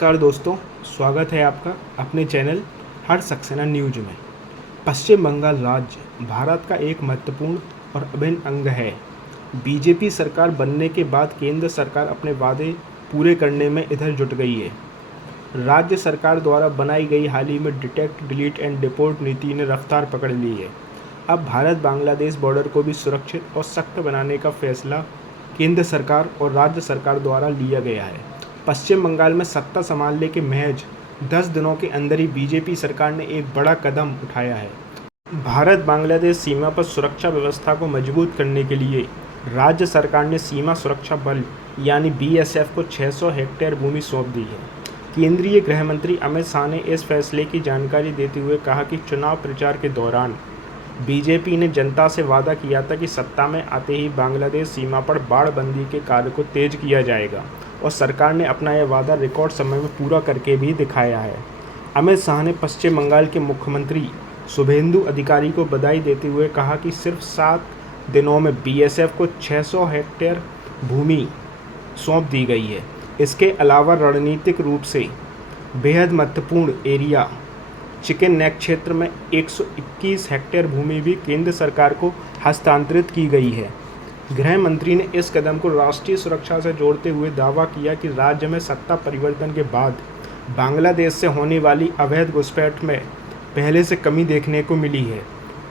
नमस्कार दोस्तों, स्वागत है आपका अपने चैनल हर सक्सेना न्यूज में। पश्चिम बंगाल राज्य भारत का एक महत्वपूर्ण और अभिन्न अंग है। बीजेपी सरकार बनने के बाद केंद्र सरकार अपने वादे पूरे करने में इधर जुट गई है। राज्य सरकार द्वारा बनाई गई हाल ही में डिटेक्ट, डिलीट एंड डिपोर्ट नीति ने रफ्तार पकड़ ली है। अब भारत बांग्लादेश बॉर्डर को भी सुरक्षित और सख्त बनाने का फैसला केंद्र सरकार और राज्य सरकार द्वारा लिया गया है। पश्चिम बंगाल में सत्ता संभालने के महज 10 दिनों के अंदर ही बीजेपी सरकार ने एक बड़ा कदम उठाया है। भारत बांग्लादेश सीमा पर सुरक्षा व्यवस्था को मजबूत करने के लिए राज्य सरकार ने सीमा सुरक्षा बल यानी बीएसएफ को 600 हेक्टेयर भूमि सौंप दी है। केंद्रीय गृह मंत्री अमित शाह ने इस फैसले की जानकारी देते हुए कहा कि चुनाव प्रचार के दौरान बीजेपी ने जनता से वादा किया था कि सत्ता में आते ही बांग्लादेश सीमा पर बाड़बंदी के कार्य को तेज किया जाएगा और सरकार ने अपना यह वादा रिकॉर्ड समय में पूरा करके भी दिखाया है। अमित शाह ने पश्चिम बंगाल के मुख्यमंत्री शुभेंदु अधिकारी को बधाई देते हुए कहा कि सिर्फ 7 दिनों में बीएसएफ को 600 हेक्टेयर भूमि सौंप दी गई है। इसके अलावा रणनीतिक रूप से बेहद महत्वपूर्ण एरिया चिकन नेक क्षेत्र में 121 हेक्टेयर भूमि भी केंद्र सरकार को हस्तांतरित की गई है। गृह मंत्री ने इस कदम को राष्ट्रीय सुरक्षा से जोड़ते हुए दावा किया कि राज्य में सत्ता परिवर्तन के बाद बांग्लादेश से होने वाली अवैध घुसपैठ में पहले से कमी देखने को मिली है।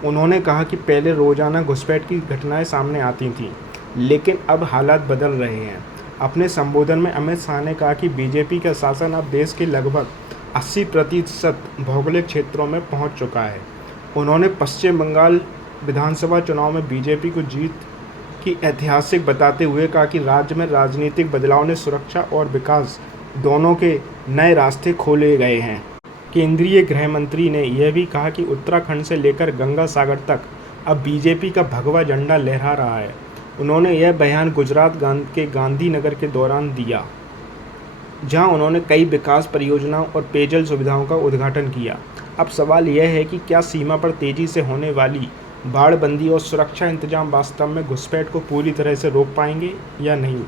उन्होंने कहा कि पहले रोजाना घुसपैठ की घटनाएं सामने आती थीं, लेकिन अब हालात बदल रहे हैं। अपने संबोधन में अमित शाह ने कहा कि बीजेपी का शासन अब देश के लगभग 80% भौगोलिक क्षेत्रों में पहुंच चुका है। उन्होंने पश्चिम बंगाल विधानसभा चुनाव में बीजेपी को जीत की ऐतिहासिक बताते हुए कहा कि राज्य में राजनीतिक बदलाव ने सुरक्षा और विकास दोनों के नए रास्ते खोले गए हैं। केंद्रीय गृह मंत्री ने यह भी कहा कि उत्तराखंड से लेकर गंगा सागर तक अब बीजेपी का भगवा झंडा लहरा रहा है। उन्होंने यह बयान गुजरात के गांधीनगर के दौरान दिया, जहां उन्होंने कई विकास परियोजनाओं और पेयजल सुविधाओं का उद्घाटन किया। अब सवाल यह है कि क्या सीमा पर तेजी से होने वाली बाड़बंदी और सुरक्षा इंतजाम वास्तव में घुसपैठ को पूरी तरह से रोक पाएंगे या नहीं।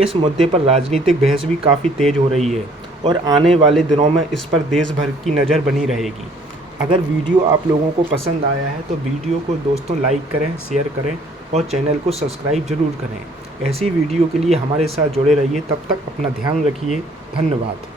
इस मुद्दे पर राजनीतिक बहस भी काफ़ी तेज हो रही है और आने वाले दिनों में इस पर देश भर की नज़र बनी रहेगी। अगर वीडियो आप लोगों को पसंद आया है तो वीडियो को दोस्तों लाइक करें, शेयर करें और चैनल को सब्सक्राइब जरूर करें। ऐसी वीडियो के लिए हमारे साथ जुड़े रहिए। तब तक अपना ध्यान रखिए। धन्यवाद।